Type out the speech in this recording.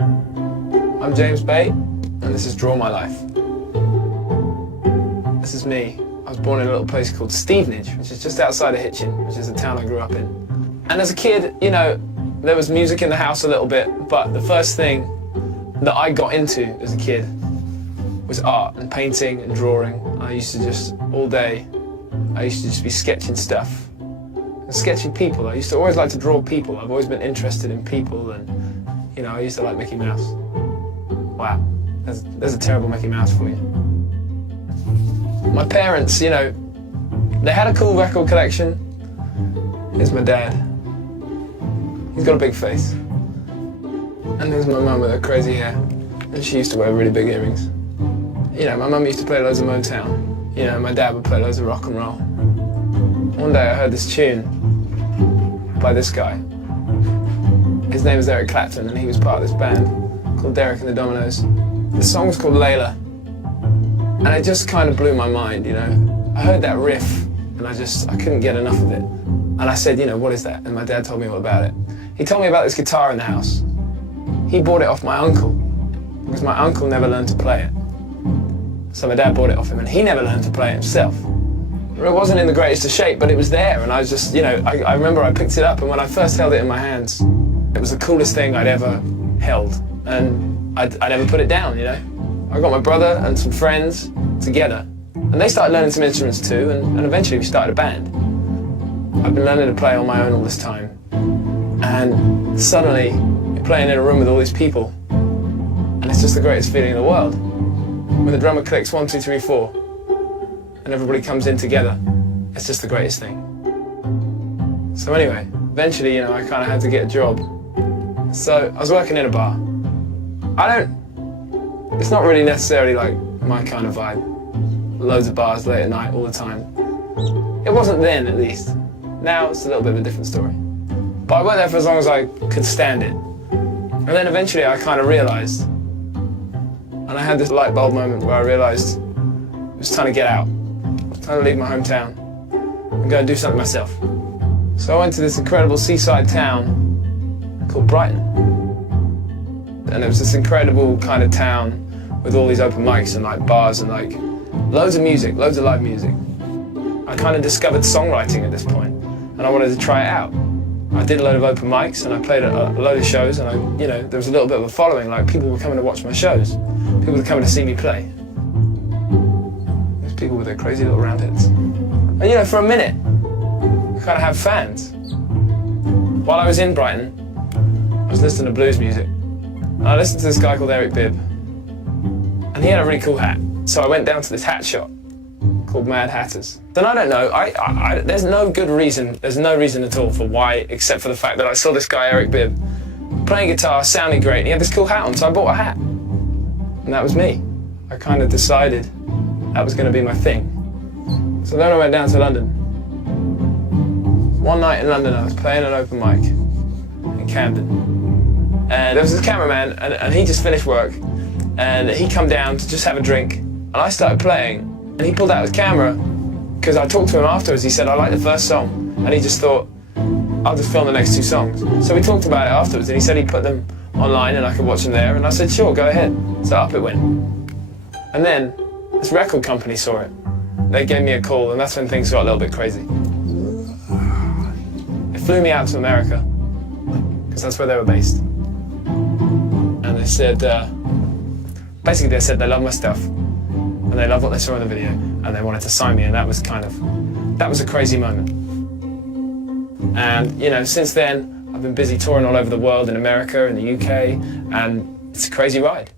I'm James Bate, and this is Draw My Life. This is me. I was born in a little place called Stevenage, which is just outside of Hitchin, which is the town I grew up in. And as a kid, you know, there was music in the house a little bit, but the first thing that I got into as a kid was art and painting and drawing. I used to just, all day, I used to just be sketching stuff and sketching people. I used to always like to draw people. I've always been interested in people, and, you know, I used to like Mickey Mouse. Wow, there's a terrible Mickey Mouse for you. My parents, you know, they had a cool record collection. Here's my dad. He's got a big face. And there's my mum with her crazy hair. And she used to wear really big earrings. You know, my mum used to play loads of Motown. You know, my dad would play loads of rock and roll. One day I heard this tune by this guy. His name was Eric Clapton, and he was part of this band called Derek and the Dominoes. The song was called Layla. And it just kind of blew my mind, you know. I heard that riff, and I couldn't get enough of it. And I said, you know, what is that? And my dad told me all about it. He told me about this guitar in the house. He bought it off my uncle, because my uncle never learned to play it. So my dad bought it off him, and he never learned to play it himself. It wasn't in the greatest of shape, but it was there, and I was just, you know, I remember I picked it up, and when I first held it in my hands, it was the coolest thing I'd ever held, and I never put it down, you know. I got my brother and some friends together, and they started learning some instruments too, and eventually we started a band. I've been learning to play on my own all this time, and suddenly you're playing in a room with all these people, and it's just the greatest feeling in the world. When the drummer clicks 1, 2, 3, 4, and everybody comes in together, it's just the greatest thing. So anyway, eventually, you know, I kind of had to get a job. So I was working in a bar. It's not really necessarily like my kind of vibe. Loads of bars late at night all the time. It wasn't then, at least. Now it's a little bit of a different story. But I worked there for as long as I could stand it. And then eventually I kind of realized, and I had this light bulb moment where I realized it was time to get out. Time to leave my hometown and go and do something myself. So I went to this incredible seaside town called Brighton. And it was this incredible kind of town with all these open mics and like bars and like loads of music, loads of live music. I kind of discovered songwriting at this point, and I wanted to try it out. I did a load of open mics, and I played a load of shows, and you know, there was a little bit of a following. Like, people were coming to watch my shows. People were coming to see me play. There's people with their crazy little round heads. And you know, for a minute, I kind of had fans. While I was in Brighton, I was listening to blues music. And I listened to this guy called Eric Bibb, and he had a really cool hat. So I went down to this hat shop called Mad Hatters. Then I don't know, there's no good reason, there's no reason at all for why, except for the fact that I saw this guy, Eric Bibb, playing guitar, sounding great, and he had this cool hat on, so I bought a hat. And that was me. I kind of decided that was going to be my thing. So then I went down to London. One night in London, I was playing an open mic in Camden. And there was this cameraman, and he just finished work, and he come down to just have a drink, and I started playing, and he pulled out his camera, because I talked to him afterwards. He said, I like the first song, and he just thought, I'll just film the next 2 songs. So we talked about it afterwards, and he said he'd put them online and I could watch them there, and I said, sure, go ahead. So up it went. And then this record company saw it. They gave me a call, and that's when things got a little bit crazy. They flew me out to America, because that's where they were based. And they said, basically they said they love my stuff, and they love what they saw in the video, and they wanted to sign me, and that was a crazy moment. And, you know, since then, I've been busy touring all over the world, in America, in the UK, and it's a crazy ride.